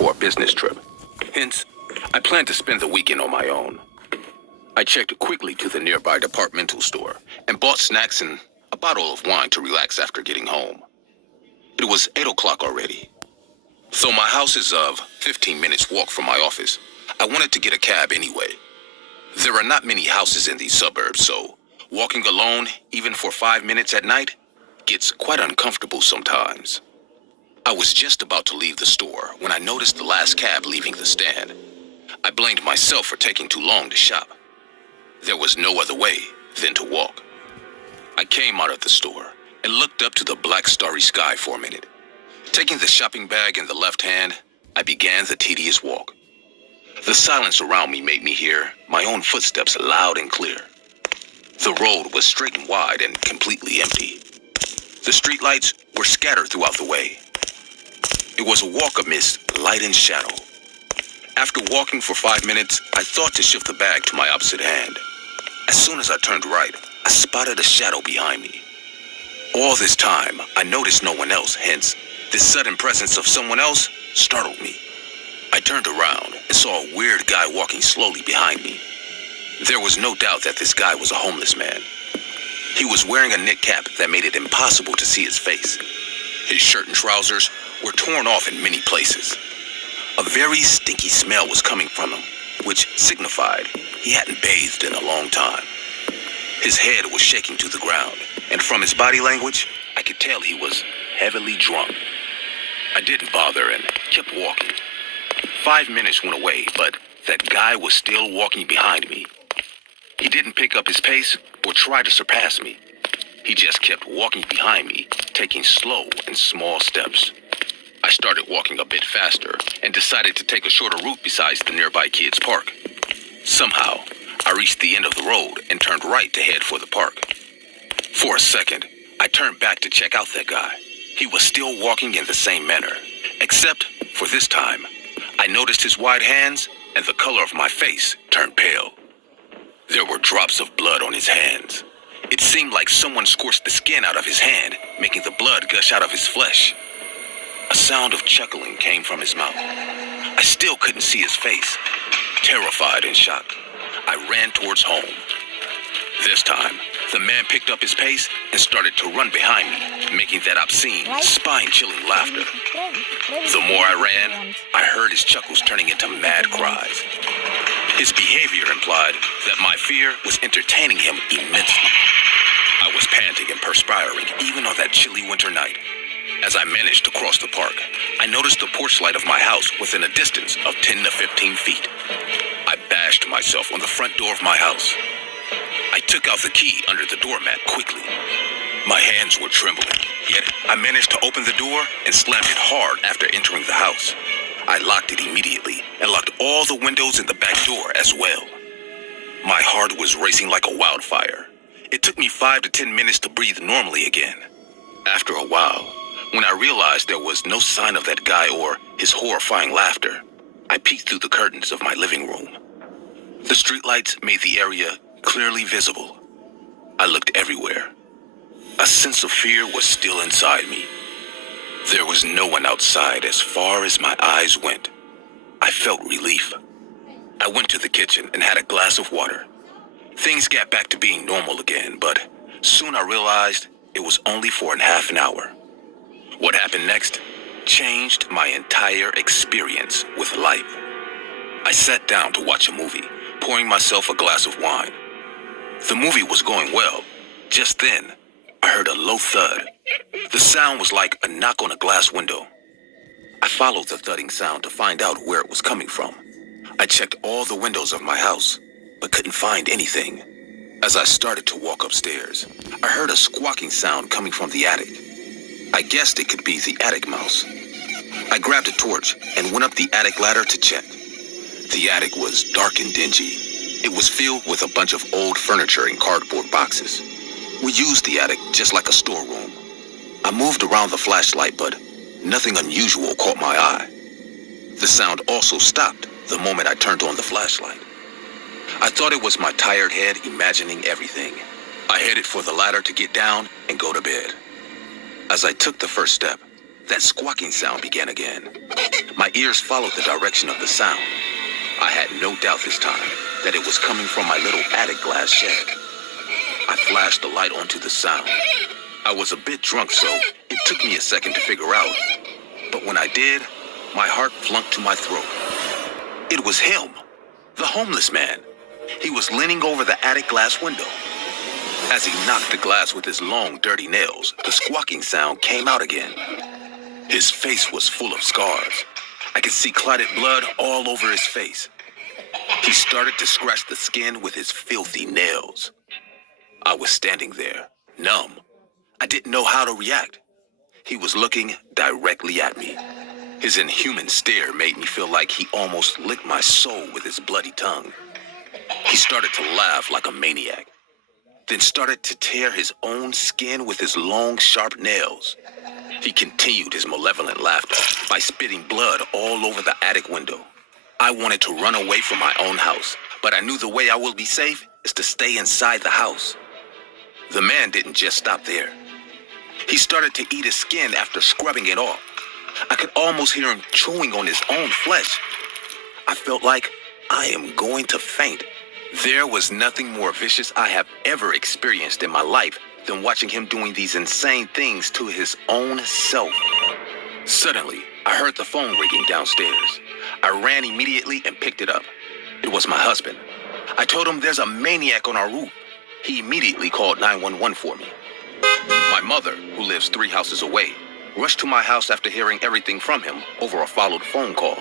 for a business trip. Hence, I planned to spend the weekend on my own. I checked quickly to the nearby departmental store and bought snacks and a bottle of wine to relax after getting home. It was 8 o'clock already. Though my house is of 15 minutes walk from my office, I wanted to get a cab anyway. There are not many houses in these suburbs, so walking alone, even for 5 minutes at night, gets quite uncomfortable sometimes. I was just about to leave the store when I noticed the last cab leaving the stand. I blamed myself for taking too long to shop. There was no other way than to walk. I came out of the store and looked up to the black starry sky for a minute. Taking the shopping bag in the left hand, I began the tedious walk. The silence around me made me hear my own footsteps loud and clear. The road was straight and wide and completely empty. The streetlights were scattered throughout the way. It was a walk amidst light and shadow. After walking for 5 minutes, I thought to shift the bag to my opposite hand. As soon as I turned right, I spotted a shadow behind me. All this time, I noticed no one else, hence, this sudden presence of someone else startled me. I turned around and saw a weird guy walking slowly behind me. There was no doubt that this guy was a homeless man. He was wearing a knit cap that made it impossible to see his face. His shirt and trousers were torn off in many places. A very stinky smell was coming from him, which signified he hadn't bathed in a long time. His head was shaking to the ground, and from his body language, I could tell he was heavily drunk. I didn't bother and kept walking. 5 minutes went away, but that guy was still walking behind me. He didn't pick up his pace or try to surpass me. He just kept walking behind me, taking slow and small steps. I started walking a bit faster and decided to take a shorter route besides the nearby kids' park. Somehow, I reached the end of the road and turned right to head for the park. For a second, I turned back to check out that guy. He was still walking in the same manner, except for this time, I noticed his wide hands and the color of my face turned pale. There were drops of blood on his hands. It seemed like someone scorched the skin out of his hand, making the blood gush out of his flesh. A sound of chuckling came from his mouth. I still couldn't see his face. Terrified and shocked, I ran towards home. This time, the man picked up his pace and started to run behind me, making that obscene, spine-chilling laughter. The more I ran, I heard his chuckles turning into mad cries. His behavior implied that my fear was entertaining him immensely. I was panting and perspiring even on that chilly winter night. As I managed to cross the park, I noticed the porch light of my house within a distance of 10 to 15 feet. I bashed myself on the front door of my house. I took out the key under the doormat quickly. My hands were trembling, yet I managed to open the door and slammed it hard after entering the house. I locked it immediately and locked all the windows in the back door as well. My heart was racing like a wildfire. It took me 5 to 10 minutes to breathe normally again. After a while, when I realized there was no sign of that guy or his horrifying laughter, I peeked through the curtains of my living room. The streetlights made the area clearly visible. I looked everywhere. A sense of fear was still inside me. There was no one outside as far as my eyes went. I felt relief. I went to the kitchen and had a glass of water. Things got back to being normal again, but soon I realized it was only for half an hour. What happened next changed my entire experience with life. I sat down to watch a movie, pouring myself a glass of wine. The movie was going well. Just then, I heard a low thud. The sound was like a knock on a glass window. I followed the thudding sound to find out where it was coming from. I checked all the windows of my house, but couldn't find anything. As I started to walk upstairs, I heard a squawking sound coming from the attic. I guessed it could be the attic mouse. I grabbed a torch and went up the attic ladder to check. The attic was dark and dingy. It was filled with a bunch of old furniture in cardboard boxes. We used the attic just like a storeroom. I moved around the flashlight, but nothing unusual caught my eye. The sound also stopped the moment I turned on the flashlight. I thought it was my tired head imagining everything. I headed for the ladder to get down and go to bed. As I took the first step, that squawking sound began again. My ears followed the direction of the sound. I had no doubt this time that it was coming from my little attic glass shed. I flashed the light onto the sound. I was a bit drunk, so it took me a second to figure out. But when I did, my heart flunked to my throat. It was him, the homeless man. He was leaning over the attic glass window. As he knocked the glass with his long, dirty nails, the squawking sound came out again. His face was full of scars. I could see clotted blood all over his face. He started to scratch the skin with his filthy nails. I was standing there, numb. I didn't know how to react. He was looking directly at me. His inhuman stare made me feel like he almost licked my soul with his bloody tongue. He started to laugh like a maniac, then started to tear his own skin with his long, sharp nails. He continued his malevolent laughter by spitting blood all over the attic window. I wanted to run away from my own house, but I knew the way I will be safe is to stay inside the house. The man didn't just stop there. He started to eat his skin after scrubbing it off. I could almost hear him chewing on his own flesh. I felt like I am going to faint. There was nothing more vicious I have ever experienced in my life than watching him doing these insane things to his own self. Suddenly, I heard the phone ringing downstairs. I ran immediately and picked it up. It was my husband. I told him there's a maniac on our roof. He immediately called 911 for me. My mother, who lives 3 houses away, rushed to my house after hearing everything from him over a followed phone call.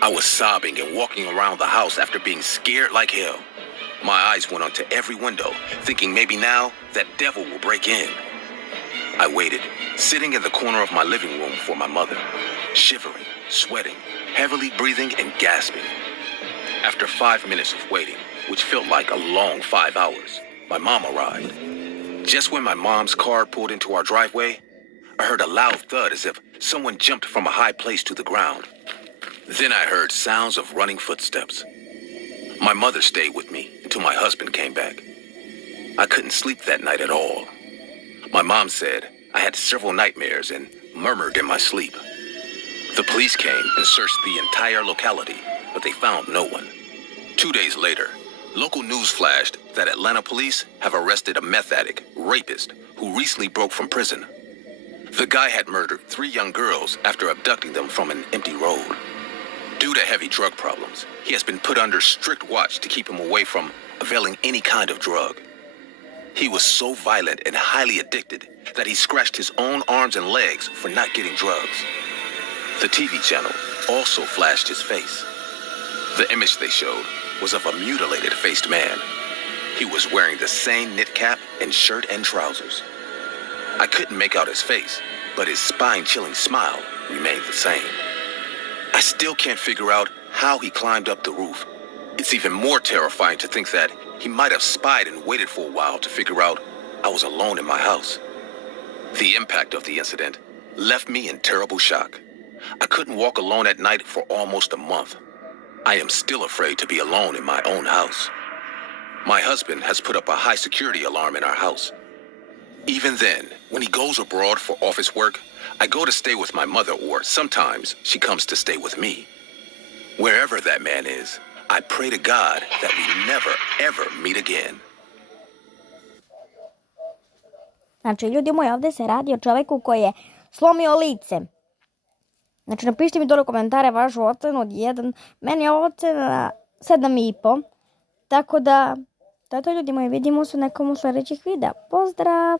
I was sobbing and walking around the house after being scared like hell. My eyes went onto every window, thinking maybe now that devil will break in. I waited, sitting in the corner of my living room for my mother, shivering, sweating, heavily breathing and gasping. After 5 minutes of waiting, which felt like a long 5 hours, my mom arrived. Just when my mom's car pulled into our driveway, I heard a loud thud as if someone jumped from a high place to the ground. Then I heard sounds of running footsteps. My mother stayed with me until my husband came back. I couldn't sleep that night at all. My mom said I had several nightmares and murmured in my sleep. The police came and searched the entire locality, but they found no one. 2 days later, local news flashed that Atlanta police have arrested a meth addict, rapist, who recently broke from prison. The guy had murdered 3 young girls after abducting them from an empty road. Due to heavy drug problems, he has been put under strict watch to keep him away from availing any kind of drug. He was so violent and highly addicted that he scratched his own arms and legs for not getting drugs. The TV channel also flashed his face. The image they showed was of a mutilated-faced man. He was wearing the same knit cap and shirt and trousers. I couldn't make out his face, but his spine-chilling smile remained the same. I still can't figure out how he climbed up the roof. It's even more terrifying to think that he might have spied and waited for a while to figure out I was alone in my house. The impact of the incident left me in terrible shock. I couldn't walk alone at night for almost a month. I am still afraid to be alone in my own house. My husband has put up a high security alarm in our house. Even then, when he goes abroad for office work, I go to stay with my mother, or sometimes she comes to stay with me. Wherever that man is, I pray to God that we never, ever meet again. Znači, ljudi moji, ovdje se radi o čoveku koji je slomio lice. Znači, napišite mi dole u komentare vašu ocenu od 1. Meni je ocena 7,5. Tako da, to je to ljudi moji, vidimo se u nekom sljedećih videa. Pozdrav!